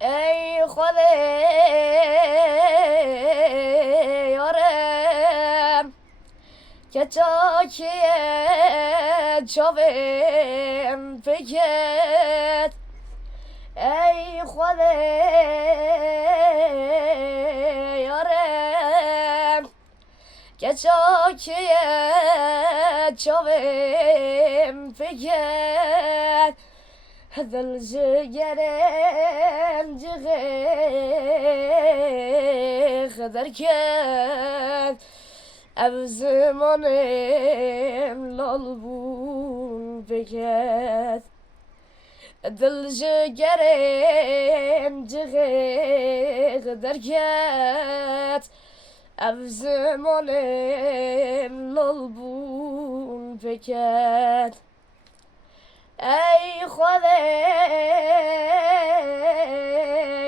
ای خدا یارم که چاکیه چاویم بگید ای خدا یارم که چاکیه چاویم بگید دل جگرم جغه در کرد او زمانم لال بون بگد دل جگرم جغه در کرد او زمانم لال بون بگد ای خدا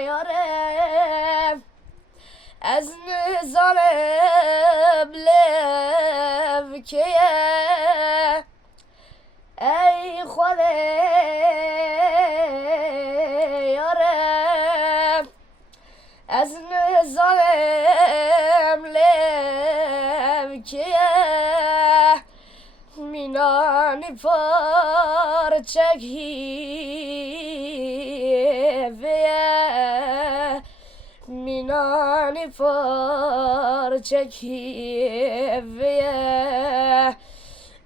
یارم از نزانم لب کیه ای خدا یارم از نزانم لب کیه مینانی پارچگی ویه مینانی پارچگی ویه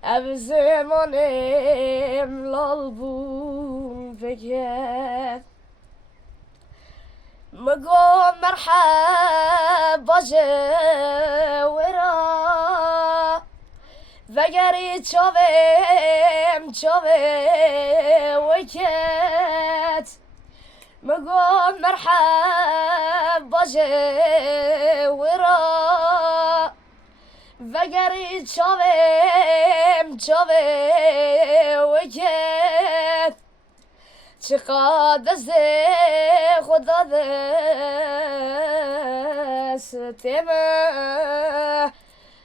او زمانم لال بون بگه مگو مرحب باشه ورا وگری چاویم وکت مگو مرحب باشه ورا وگری چاویم وکت چقدر از خدا دستمه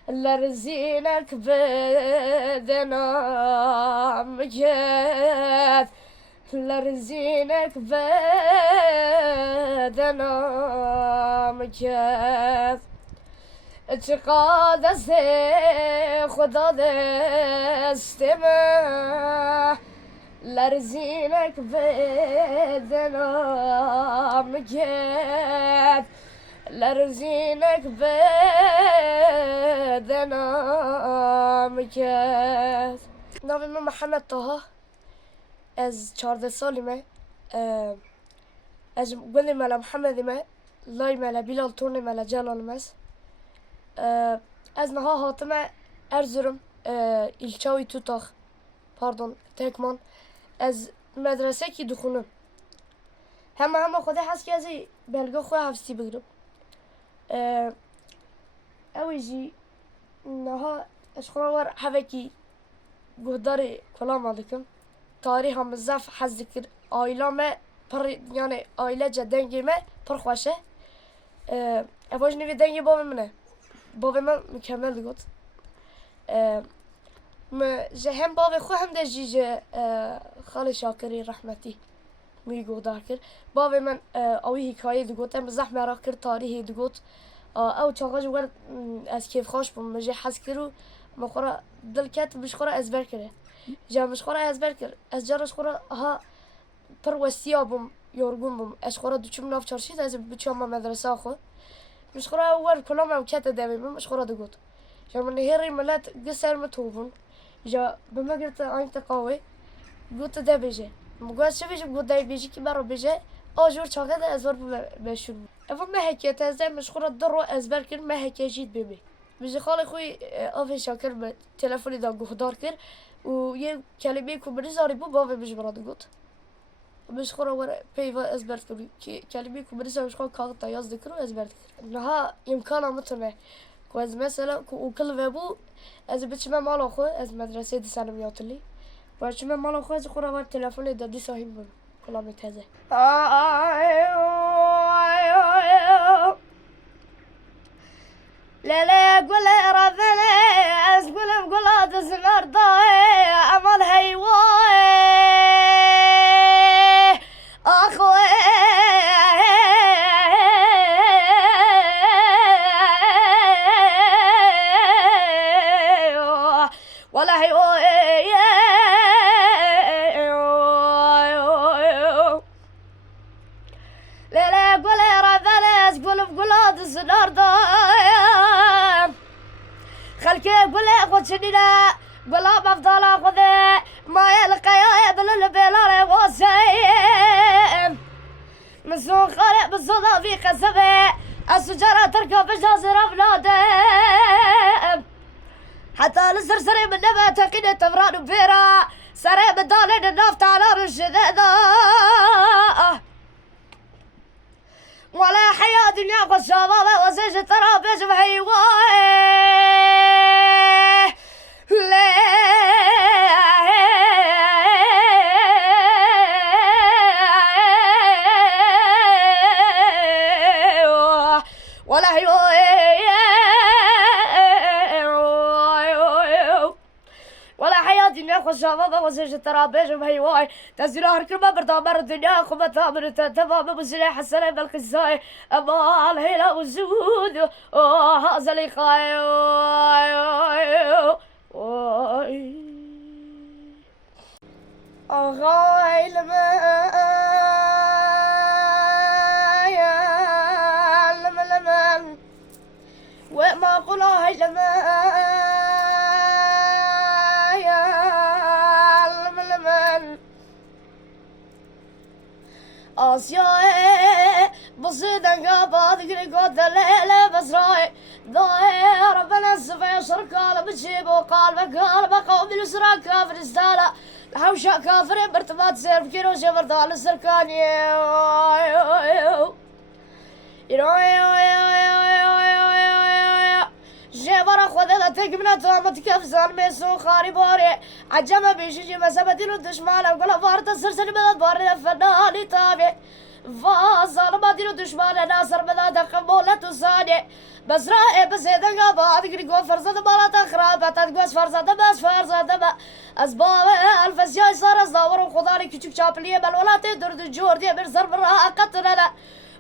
لرزینک بدنام کرد لرزینک بدنام کرد چقدر از خدا دستمه لرزینک بدنام کرد لرزینک بدنام کرد نام من محمد طه از 14 سالمه از گل ملا محمد ما لای ملا بیلال تورن ملا جلال مس از نها هاتمه ارزورم ایلچاوی توتاخ پاردون تکمان از مدرسه کی دخونم همه خدا هست که از بلگاه خواه حفظی بگیرم اویجی نها اشخورا حوکی گهدار کلام آدکم تاریخ هم زف حز دکر آیلا ما پر یعنی آیلا جا دنگی ما پر خوشه اواج نوی دنگی بابا منه بابا من مکمل گود هم بابا خو هم ده جیجه خاله شاکری رحمتی میگو دار کرد بابا من اوی حکایه دگوت ام زحمه را کرد تاریخی دگوت او چاقاج ور از کیف خوش بم مجه حس کرو مخورا دل کت بشخورا ازبر کرد جا بشخورا ازبر کرد از جارش خورا ها پر وسیا بم یورگون بم از خورا دوچم ناف چارشید از بچم مدرسه خو بشخورا ور کلام ام کت دویم بشخورا دگوت جا من هری ملت قصر متوبون جا بمجرد عين تقوي قلت ده بيجي مقاس شو بيجي قلت ده بيجي كبار بيجي آجور شاقد أزبر بشون أفهم ما هيك تازه مشغول الضر وأزبر كر ما هيك جيت بيبي بيجي خالي خوي أفي شاكر بتلفوني ده جهدار كر ويه كلمة كومريزاري بو بابا بيجي براد قلت مشغول ورا بيفا أزبر كر كلمة كومريزاري مشغول كاغط ياز ذكره أزبر كر إنها إمكانه متنه كوز مثلا وكل فابو از بچم مال خو از مدرسه دی ثانویات لی بچم مال خو از خورا ور تلفن دادی صاحب بود کلام تازه لا قول ربنا از قول قول زمر ضاي عمل هيواي اخوي تشدنا بلا مفضل أخذ ما يلقى يا بل البلال وسيم مسوق خالق بالصدى في قسمه السجارة تركب بجازر بنادم حتى السرسري من نبات تقين التفران بفيرا سري بدالين النفط على الشدادة ولا حياة دنيا والشباب وزيج ترى بيش بحيوان ولا ولا حياة دنيا خشابة وزيج ترى بيش بحيوان تزيل هركبة بردامر الدنيا خمتها من تتبع بمسلح السلام بالقصاي أما الهيلة والزود هذا اللي خايو أغاي لما وما قلها لما آسيا بصيدن قابض قريقود الليلة بسراي ضاي ربنا السفا شركة بتجيب وقال قوم الأسرة كافر الزالة الحوشة كافر برتبات سير بكيرو شفر دال السركان جبر خذ تقبل تومت كفزان ميسو خاري بوري عجمة بيشي مسابتين الدشمان وقال فارت السرسل بدأت باري الفناني تابي فازال بادين الدشمان ناصر بدأت قبولة ثاني بس رائع بس يدنقا بعد قريقو فرزة بالا تخراب تدقوس فرزة بس فرزة دبا أسباب الفسياي صار أصدور وخضاري كيشوك شابلية بالولاتي درد جوردي برزر براء قتلنا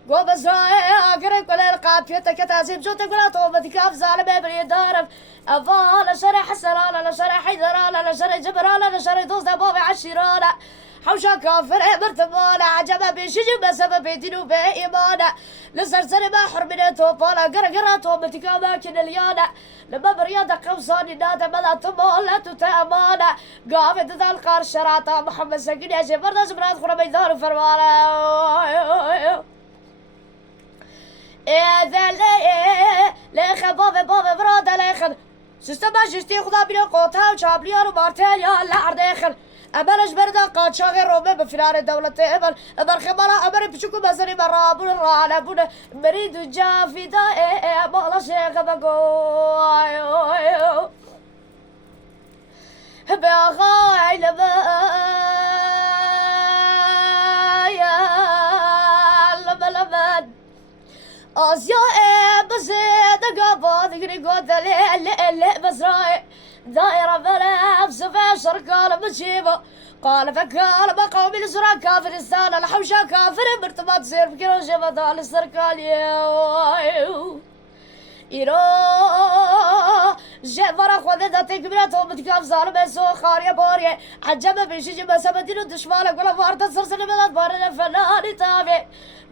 قوبس رائع قريب كل القاب فيتك تاسيب شوتك ولا طوبتك أفزال بابري دارف أفال شري حسران شري حيدران شري جبران شري دوز بابي عشيران حوشا كافر مرتبانا عجبا بيشجي بسبب بيتينو بإيمانا لسرسر بحر من توبانا قرقرا طوبتك أماكن اليانا لما بريادة قوصاني نادا ملا تمولا تتأمانا قامت ذا القار شراطة محمد سكين يا شفرنا جبرات خرا بيدار فرمانا إذا ليخن بابا برادا ليخن سيستما جستي خدا بينا قوتها وشابليان ومارتيليا لعرديخن أمالش بردا قاد شاغر رومي بفرار الدولة تيبل أمرخبالا أمري بشكو مزري مرابون رالبون مريد جافي دا مالا شيخ بقو بأخاي لما آسيا بزيد قابض قريقود اللي بزراي دائرة بلا بسفا شركة بتجيبه قال فكال بقوم الأسرة كافر السان الحوشة كافر مرتبط سير بكيرو شفا السركال إيرو جبر أخوذ ذاتي كبيرة ومتكاف ظالم سو خارية بورية عجبة بيشي مسابتين الدشمالة ولا فارتا سرسل بلاد بارنا فناني تابي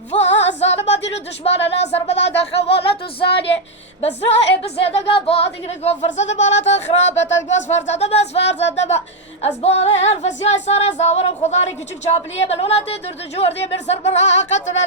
فظالم دين الدشمالة ناصر بلاد خوالة ثانية بس رائع بس يدقى بعض يقول فرصة بالات خرابة تنقص فرصة بس فرصة دبا أسباب الفسياي صار زاور وخضاري كيشك شابلية بالولاد درد جوردي مرسر براقتنا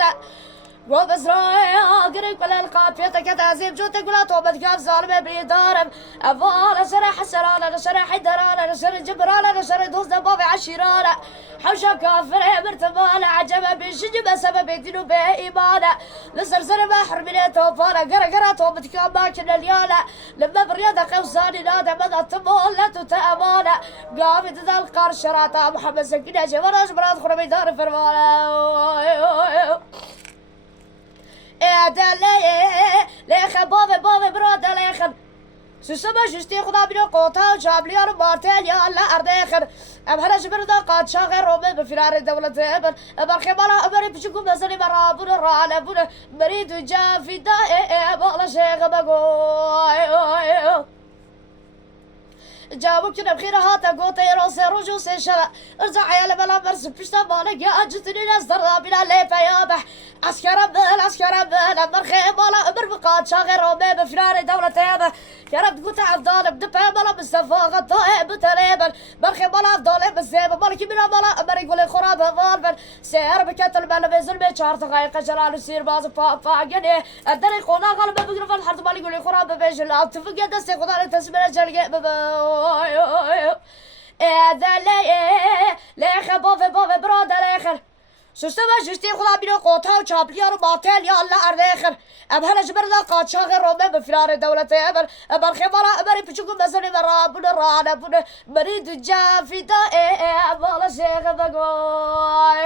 وبس رايا قريب كل القافية كتعزيب جوتك ولا توبت كاف ظالمة بيدارم أفال شري حسرانة شري حيدرانة شري جبرانة شري دوز دبابي عشيرانة حوشة كافر مرتبانة عجبة بيشجي بسبب يدينو بإيمانة لسرسر بحر من توفانة قرقرة توبت كاف ماكن اليانة لما بريادة قوساني نادى مدى تمولة تتأمانة قامت ذا القار شراطة محمد سكينة جبراج براد خرا بيدار فرمانة ليخن بابا برادا ليخن سيسما جستي خدا بينو قوتها وشابليان ومارتيليان لا أرديخن أمهرش بردا قاد شاغر رومي بفرار الدولة تيبن أمرخبالا أمري بشكو مزري مرابون رالبون مريد جافي دا بغلا شيخ بقو جاوبك بخير هاتا قوتا يروسي رجو سيشلا ارجع يا لبلا مرسي بشتا مالك يا أجتني ناس درابنا ليفا يابح عسكر بل برخي بالا بربقات شاغر ربي بفرار دولة تابة يا رب قلت عفضال بدبع بالا بالسفا غطاء بتليبل برخي بالا عفضال بالزيب بالكي بنا بالا بري قولي خراب فالبل سير بكتل بل بزل بيشار تغايق جلال السير باز فا قني الدري قونا غالب بقرف الحرط بالي قولي خراب بيجل تفقد دستي خضار تسمير جلقي هذا لا خبوف بوف براد الاخر سوسته جشتی خدا بینو قطع و چابلیان و باطل یا الله اردخر ابهر جبر لا قاچاق رومه بفرار دولت ابر برخبارا ابری پچکو مسئله برا بونه رانه بونه بری دو جافی دا بالا شیخ بگوی